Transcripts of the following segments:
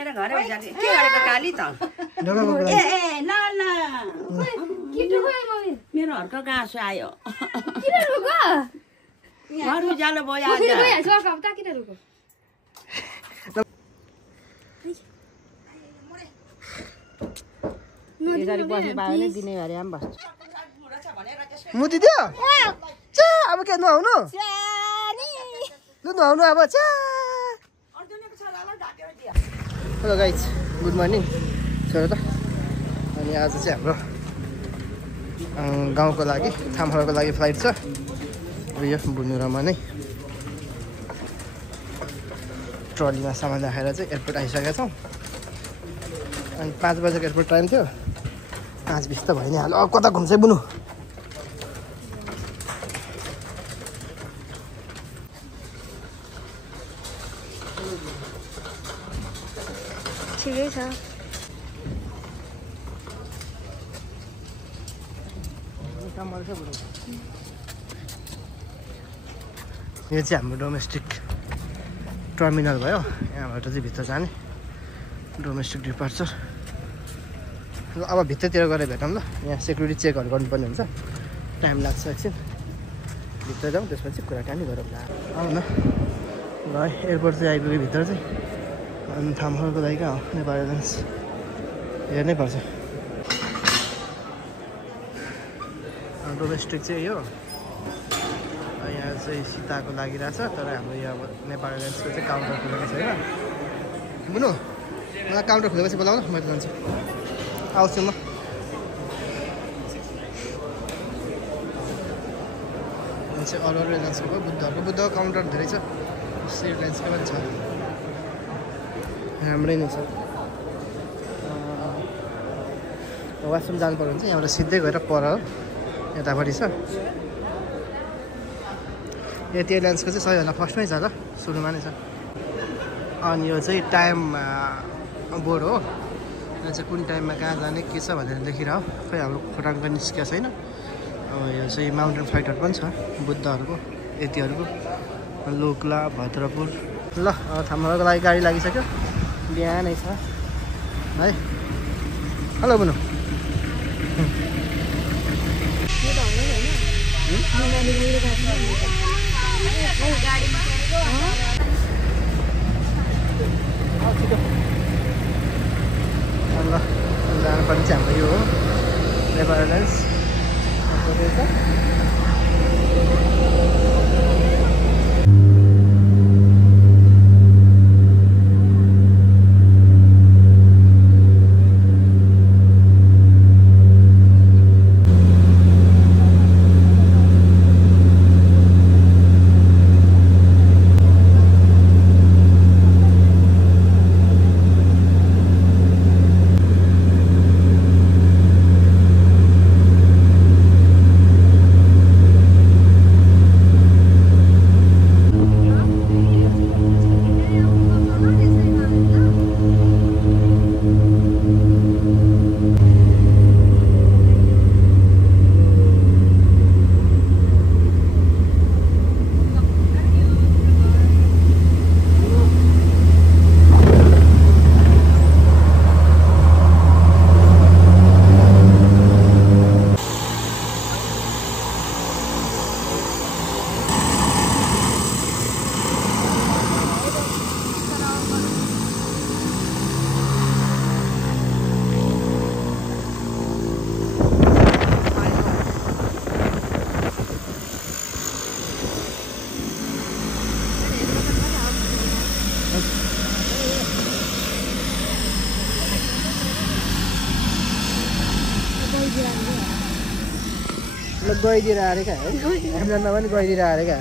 मेरो घर के गरेको काली त मेरो हर्क गाँसो आयो घर उज्यालो भयो यसरी बस्नु पायो भने दिने भरे पनि बस्छु मुती दियो चा अब के नुहाउनु लु नुहाउनु अब चा हेलो गाइज गुड मर्निङ छोरा त अनि आज चाहिँ हाम्रो गाउँको लागि थामहराको लागि फ्लाइट छ अब यो बुनुरामा नै ट्रलीमा सामान राखेर चाहिँ एयरपोर्ट आइसकेका छौँ अनि 5 बजेको एयरपोर्ट टाइम थियो 5:20 त भयो नि हाल अब कता घुम्छ बुनु ठिकै छ यो चाहिँ हाम्रो डोमेस्टिक टर्मिनल भयो यहाँबाट चाहिँ भित्र जाने डोमेस्टिक डिपार्चर ल अब भित्रतिर गएर भेटौँ ल यहाँ सेक्युरिटी चेकहरू गर्नुपर्ने हुन्छ टाइम लाग्छ एकछिन भित्र जाउँ त्यसपछि कुराकानी गरौँ ल आउन ल एयरपोर्ट चाहिँ आइपुग्यो भित्र चाहिँ अनि थामहरको लागि कहाँ हो नेपाल एयरलाइन्स हेर्नै पर्छ डोमेस्टिक चाहिँ यो यहाँ चाहिँ सीताको लागिरहेछ तर हाम्रो यहाँ अब नेपाल एयरलाइन्सको चाहिँ काउन्टर खोलेको छैन बुनु मलाई काउन्टर खोलेपछि बोलाउनु म जान्छु आउँछु म चाहिँ अरू अरू एयरलाइन्सको भयो बुद्धको काउन्टर धेरै छ एयरलाइन्सको पनि छ राम्रै नै छ वासरुम जानु पर्यो भने चाहिँ यहाँबाट सिधै गएर पर हो यतापट्टि छ यति एयरलाइन्सको चाहिँ सबैभन्दा फर्स्टमै छ ल सुरुमा नै छ अनि यो चाहिँ टाइम बोर्ड हो यो चाहिँ कुन टाइममा कहाँ जाने के छ भनेर लेखिरह खै हाम्रो खोटाङको निस्किया छैन यो चाहिँ माउन्टेन फ्लाइटहरू पनि छ बुद्धहरूको यतिहरूको लोकला भद्रपुर ल थामहराको लागि गाडी लागिसक्यो बिहानै छ है हेलो बुनु ल जानुपर्ने चाहिँ हाम्रो यो हो नेपाल एयरलाइन्स गइदिएर आएर क्या हामीलाई पनि गइदिएर आएर क्या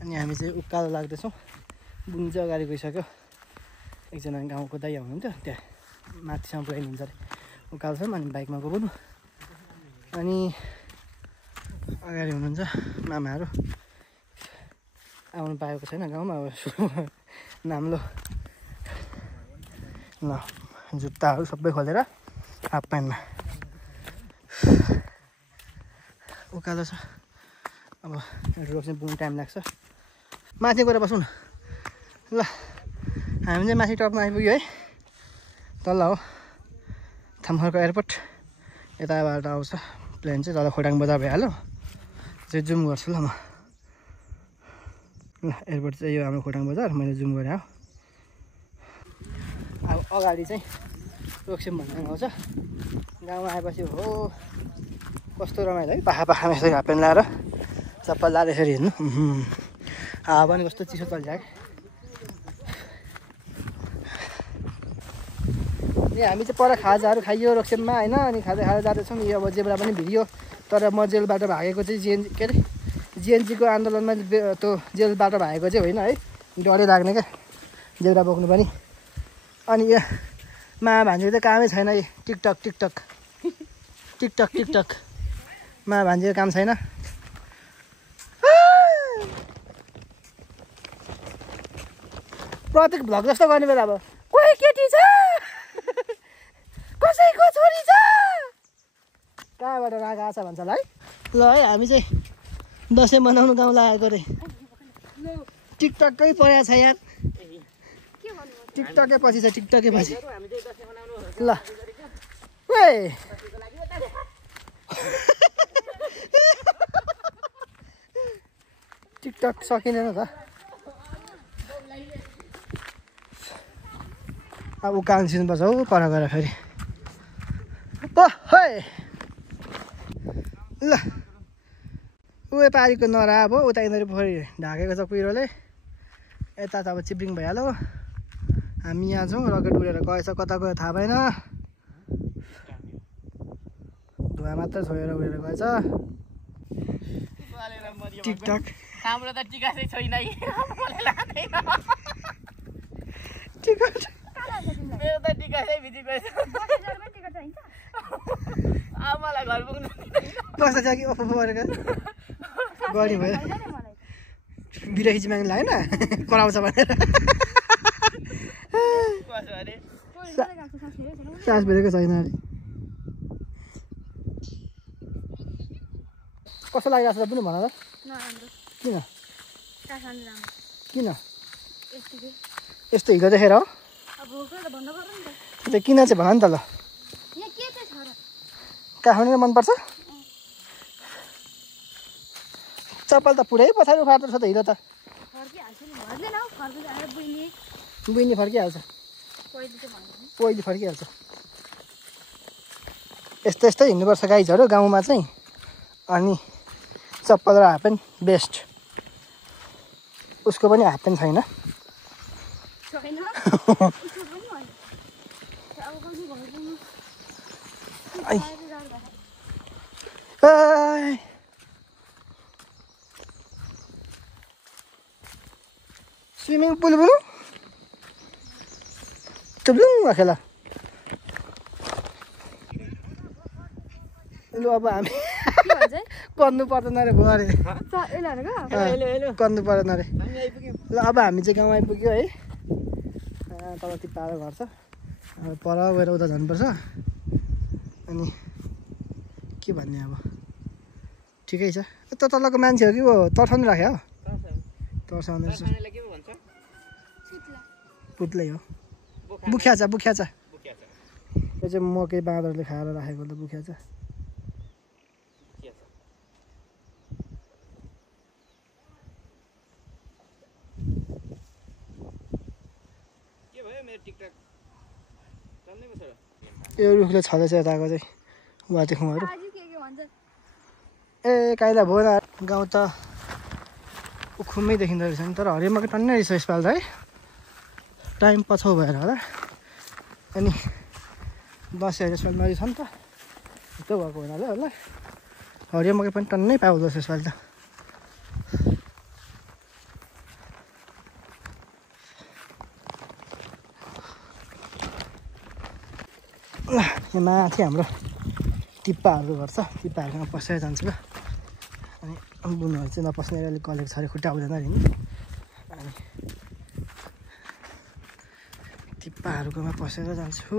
अनि हामी चाहिँ उकालो लाग्दैछौँ बुनु चाहिँ अगाडि गइसक्यो एकजना गाउँको दाइ हुनुहुन्थ्यो त्यहाँ माथिसम्म पुऱ्याइदिन्छ अरे उकालो छ अनि बाइकमा गयो बुनु अनि अगाडि हुनुहुन्छ मामाहरू आउनु पाएको छैन गाउँमा अब नाम्लो ल जुत्ताहरू सबै खोलेर हाफ प्यान्टमा उकालो छ अब रोड चाहिँ पुग्नु टाइम लाग्छ माथि गएर बसौँ न ल हामी चाहिँ माथि टपमा आइपुग्यो है तल हो थामखरको एयरपोर्ट यताबाट आउँछ प्लेन चाहिँ तल खोटाङ बजार भइहाल्यो चाहिँ जुम गर्छु ल म ल एयरपोर्ट चाहिँ यो हाम्रो खोटाङ बजार मैले जुम गरेँ हो अब अगाडि चाहिँ रोक्सेम भन्ने आउँछ गाउँमा आएपछि हो कस्तो रमाइलो है पाखा पाखामा यसरी हाफ प्यान्ट लाएर चप्पल लाएर यसरी हिँड्नु हावा पनि कस्तो चिसो चलिरहेको अनि हामी चाहिँ पर खाजाहरू खाइयो रोक्सेममा होइन अनि खाजा खाएर जाँदैछौँ यो अब जेब्रा पनि भिडियो तर म जेलबाट भागेको चाहिँ के अरे जिएनजीको आन्दोलनमा त्यो जेलबाट भागेको चाहिँ होइन है डरै लाग्ने क्या जेब्रा बोक्नु पनि अनि यो मा भान्जीको त कामै छैन टिकटक टिकटक टिकटक टिकटक मा भान्जीको काम छैन प्रत्येक भ्लग जस्तो गर्ने बेला अब कोही केटी छ कसैको छोरी छ कहाँबाट राग आछ भन्छ ल है ल है हामी चाहिँ दसैँ मनाउनु गाउँ लागेको रे टिकटकै परेको छ यार टिकटकै पछि छ टिकटकै पछि ल ओए टिकटक सकिँदैन त अब उकालो छिर्नुपर्छ हौ पर गएर फेरि ल उयो पारिको नरा अब उता यिनीहरू पोखरी ढाकेको छ कुहिरोले यता त अब चिप्रिङ भइहाल्यो हामी यहाँ छौँ रकेट उडेर गएछ कता गयो थाहा भएन धुवा मात्र छोडेर उडेर गएछ टिकटक हाम्रो त टिका चाहिँ छैन टिकट मेरो त टिका चाहिँ भित्र गएछ अब मलाई घर पुग्नु कस्तो छ कि ओपो गरेको गरी भयो बिराखी माग्नु लागेन कराउँछ भनेर सास भेटेको छैन अरे कस्तो लागिरहेको छ पनि भन त किन किन यस्तो हिजो देखेर हो त्यो किन चाहिँ भन नि त ल काठमाडौँ मनपर्छ चप्पल त पुरै पछाडि उखार्दो छ त हिरो त बुइनी फर्किहाल्छ पहिली फर्किहाल्छ यस्तो यस्तै हिँड्नुपर्छ गाइजहरू गाउँमा चाहिँ अनि चप्पल र हाफ प्यान्ट बेस्ट उसको पनि हाफ प्यान्ट छैन स्विमिङ पुल बोलौँ चुप्लुङ खेला लु अब हामी कन्नु पर्दैन अरे भयो अरे कन्नु पर्दैन अरे ल अब हामी चाहिँ गाउँ आइपुग्यो है तल तिप्पारो घर छ अब पर गएर उता जानुपर्छ अनि के भन्ने अब ठिकै छ त तलको मान्छे हो कि वो तर्साउनु राख्यो हो तर्साउने पुत्लै हो बुख्या छ यो चाहिँ मकै बाँदरले खाएर राखेको त बुख्या छ यो रुखले छँदैछ यताको चाहिँ वाटेखुवाहरू ए काइला भएन गाउँ त उखुमै देखिँदो रहेछ नि तर हरियोमकै टन्नै रहेछ यसपालि त है टाइम पछौ भएर होला अनि दसैँहरू यसपालि नजिक छ नि त त्यो भएको हुनाले होला हरियोमकै पनि टन्नै पाउँदो रहेछ यसपालि त ल यहाँ माथि हाम्रो टिप्पाहरू घर छ टिप्पाहरूसँग पसेर जान्छु ल अनि बुनुहरू चाहिँ नपस्ने अलिक गलेको छ अरे खुट्टा हुँदैन अरे नि अनि टिप्पाहरूकोमा पसेर जान्छु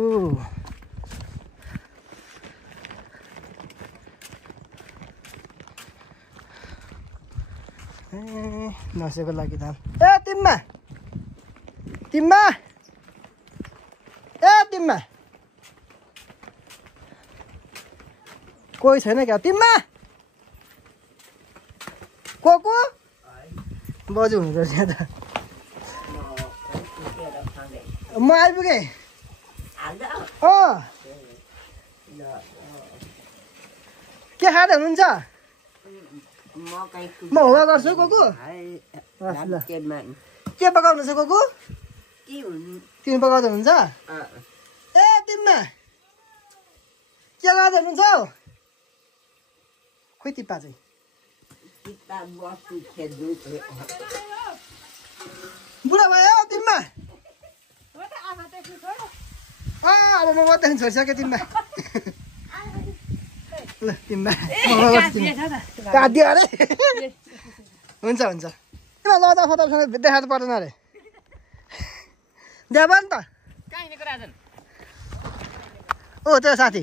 नसेको लागि धान ए तिम्मा तिम्मा ए तिम्मा कोही छैन क्या तिम्मा को बजु हुँदो रहेछ त म आइपुगेँ के खाँदै हुनुहुन्छ म हुवा गर्छु कोकु के पकाउनु छ कोकु तिमी पकाउँदै हुनुहुन्छ ए तिमीमा के गर्दै हुनुहुन्छ हौ खोइ तिप्पा चाहिँ बुढा भयो हौ तिमीमा अब म बत्दैन छोडिसकेँ तिमीमा ल तिमीमा काटिदियो अरे हुन्छ हुन्छ किन लदा फतासँग देखाएको पर्दैन अरे देव नि त ओ त्यो साथी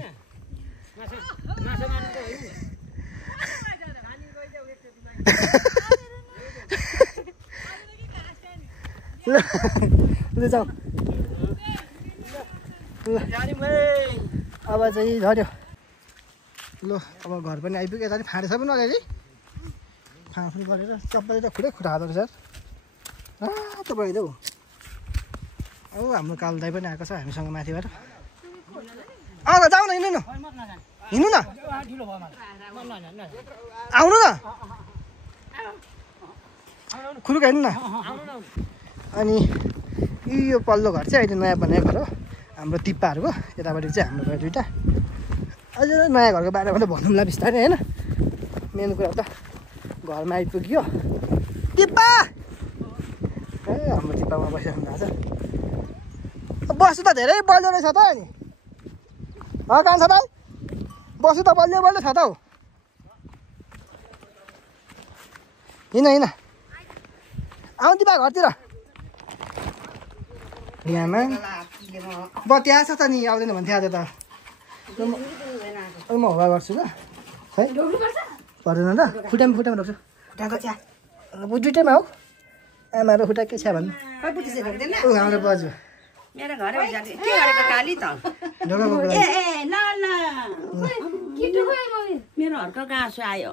ल जाऊ अब चाहिँ झऱ्यो ल अब घर पनि आइपुग्यो यता फाँडेछ पनि अगाडि फाँड्नु गरेर सबैले त खुदै खुट्टाएको रहेछ तपाईँ देऊ अब हाम्रो काल दाइ पनि आएको छ हामीसँग माथिबाट जाऊ न हिँड्नु न हिँड्नु न आउनु न खुरुक हिँड्नु न अनि यो पल्लो घर चाहिँ अहिले नयाँ बनाएको घर हो हाम्रो तिप्पाहरूको यतापट्टि चाहिँ हाम्रो घर दुइटा अझ नयाँ घरको बारेमा भनौँला बिस्तारै होइन मेन कुरा त घरमा आइपुग्यो तिप्पा ए हाम्रो तिप्पामा बसिरहनु भएको छ बस्नु त धेरै बलियो रहेछ त अनि कहाँ छ त बस्नु त बलियो बलियो छ त हौ हिँड हिँड आउनु तिप्पा घरतिर यहाँमा बत्ती आएछ त नि आउँदैन भन्थ्यो आज त म हवा गर्छु ल है पर्दैन त खुट्टामा रोक्छु दुइटैमा हौ आमा र खुट्टा के छ भन्नु हाम्रो बजु मेरो घर के गरेको काली त मेरो हर्को गाँसो आयो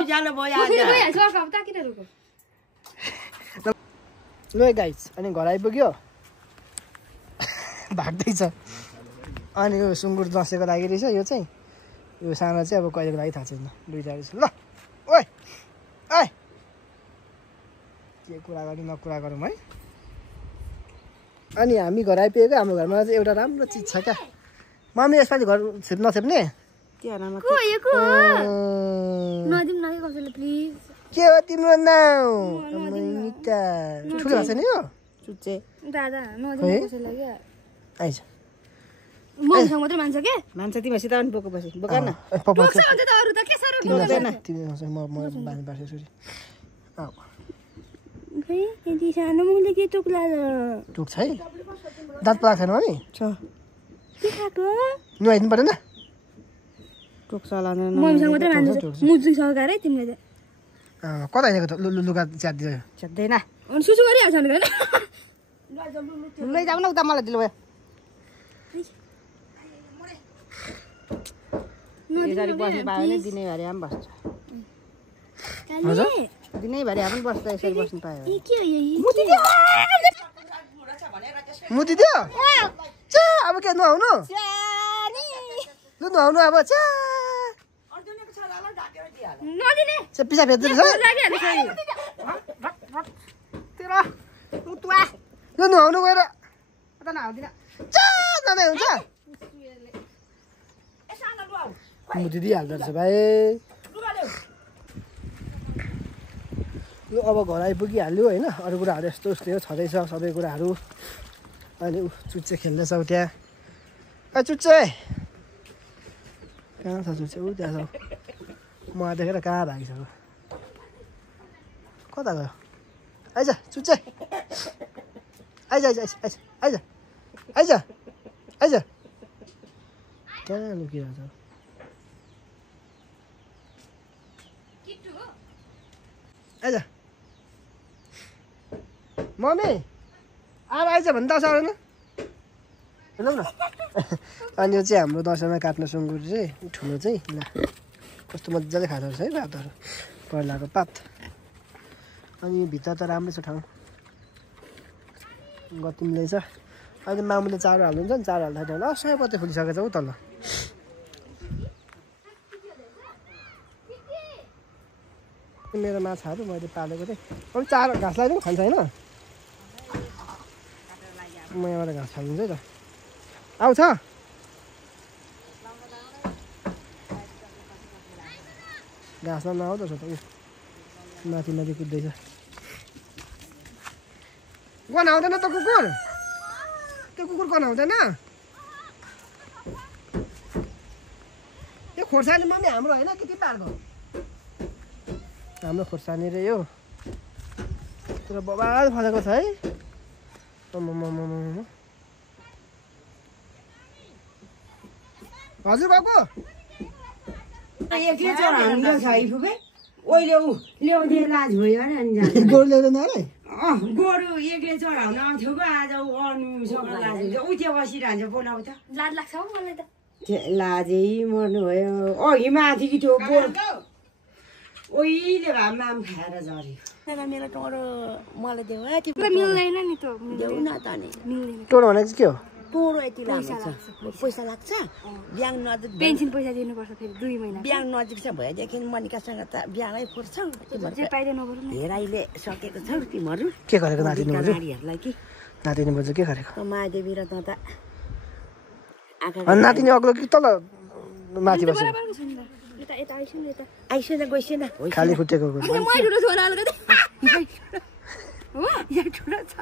उज्यालो भयो ल गाइस अनि घर आइपुग्यो भाग्दैछ अनि यो सुँगुर दसैँको लागि रहेछ यो चाहिँ यो सानो चाहिँ अब कहिलेको लागि थाहा छैन दुइटा रहेछ ल ओइ ओइ के कुरा गर्ने नकुरा गरौँ है अनि हामी घर आइपुगेको हाम्रो घरमा चाहिँ एउटा राम्रो चिज छ क्या मम्मी यसपालि घर नछेप्ने के हो तिम्रो नाउँ ठुलो भएको छैन यो आइज मसँग मात्रै मान्छ के मान्छ तिमीसित पनि बोको बसी बोका न टोक्छ भने त अरु त के साह्रो म बानी पार्छु यसरी खै यति सानो मुखले के टोक्ला टोक्छ है दाँत पलाएको छैन मम्मी छ के खाएको नुहाइदिनु परेन टोक्छ होला न मम्मीसँग मात्रै मान्छ मुजुक सरकार है तिमीले कता हिँडेको त लुगा च्यातिदियो च्यात्दैन अनि सुसु गरिहाल्छ नि हैन लैजाऊ न उता मलाई दिनु भयो यसरी बस्नु पायो भने दिनैभरि पनि बस्छ दिनैभरि पनि बस्छ यसरी बस्नु पायो मुतिदियो च्या अब के नुहाउनु लु नुहाउनु अब च्या पिसा भेट्दै रहेछ लु नुहाउनु गएर च्या जाँदै हुन्छ मुतिदिइहाल्दो रहेछ भाइ लु अब घर आइपुगिहाल्यो होइन अरू कुराहरू यस्तो उस्तै हो छँदैछ सबै कुराहरू अनि चुच्चे खेल्दैछौ त्यहाँ ए चुच्चे कहाँ छ चुच्चे ऊ त्यहाँ छ म देखेर कहाँ भागिसक्यो कता गयो आइज चुच्चे आइज आइज आइज आइज आइज आइज आइज कहाँ लुकिरहेको छ आइज मम्मी अब आइज भने दस आउनु न हेलौ न अनि यो चाहिँ हाम्रो दसैँमा काट्ने सुँगुर चाहिँ ठुलो चाहिँ ल कस्तो मजाले खाँदो रहेछ है भातहरू पर्लाको पात अनि यो भित्र त राम्रै छ ठाउँ गति मिलेछ अहिले मामुले चारो हाल्नुहुन्छ नि चारो हाल्दा ल सयपत्ती फुलिसकेको छ उ तल मेरो माछाहरू मैले पालेको थिएँ अब चारो घाँस लगाइदिउँ खान्छ होइन म यहाँबाट घाँस खाइदिन्छु है त आउँछ घाँसमा नआउँदो छ त ऊ माथि माथि कुद्दैछ गनाउँदैन त कुकुर त्यो कुकुर गनाउँदैन यो खोर्सानी मम्मी हाम्रो होइन कि तिमीहरूको हाम्रो खोर्सानी रे यो तर बबाल फलेको छ है हजुर बाबु गोरु ल्याउँदैन अरे गोरु एकले चढाउन आउँथ्यो आज अरूसँग लाज उ त्यो बसिरहन्छ बोलाउ त लाज लाग्छ हौ मलाई त लाजै मर्नु भयो अघि माथि कि त्यो गोरु ओइले भए माम खाएर झऱ्यो मेरो टोडो मलाई देऊ है मलाई मिल्दैन नि त देऊ न त नि मिल्दैन टोडो भनेको चाहिँ के हो टोडो यति लाग्छ पैसा लाग्छ ब्याङ्क नजिक पेन्सन पैसा दिनुपर्छ फेरि 2 महिना ब्याङ्क नजिक छ भएदेखि मनिकासँग त ब्याङ्कै फुर्छ जे पाइदैन बरु धेरैले सकेको छौ तिमीहरू के गरेको नातिनी बोजू नारीहरूलाई कि नातिनी बोजू के गरेको मादेवी र त अनि नातिनी अग्लो कि तल माथि बस्यो यता यता आइसन यता आइसेन गइसेन खाली खुट्टेको मै ठुलो छोरा अलगै हो या ठुलो छ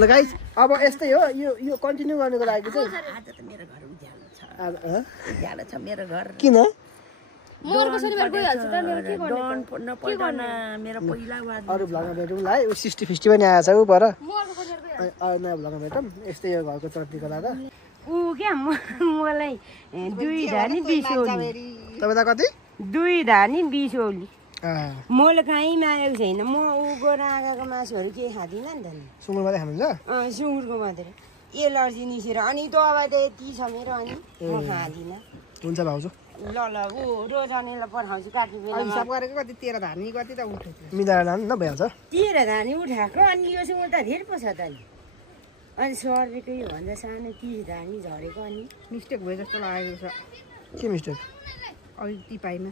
ल गाइस अब यस्तै हो यो कन्टिन्यू गर्नको लागि चाहिँ आज त मेरो घर उज्यालो छ आज उज्यालो छ मेरो घर किन मोरको शनिबार गइहाल्छ त मेरो के गर्ने डन नपर्दैन मेरो पहिला वाद अरू भ्लगमा भेटौँ ल है 60-50 पनि आएछ ऊ पर मोरको शनिबार गइहाल्छ अरू नयाँ भ्लगमा भेटौँ यस्तै हो घरको चट्नीको लागि ऊ क्या मलाई 2 धानी 20 ओली तपाईँलाई कति 2 धानी 20 ओली अँ मैले कहीँ मागेको छैन म ऊ गोएर आँखाको मासुहरू केही खाँदिनँ नि त नि सुँगुर मात्रै खानुहुन्छ सुँगुरको मात्रै एलर्जी निस्केर अनि दबाई त यति छ मेरो अनि म खाँदिनँ हुन्छ भाउजू ल ऊ रोजानेलाई पठाउँछु काट्ने बेलामा हिसाब गरेको कति 13 धानी कति त उठ्यो मिलाएर लानु न भइहाल्छ 13 धानी उठाएको अनि यो सुँगुर त धेरै पो छ त नि अनि सर्वेकै भन्दा सानो 30 धानी झरेको अनि मिस्टेक भयो जस्तो लागेको छ के मिस्टेक अलिक टिपाइमा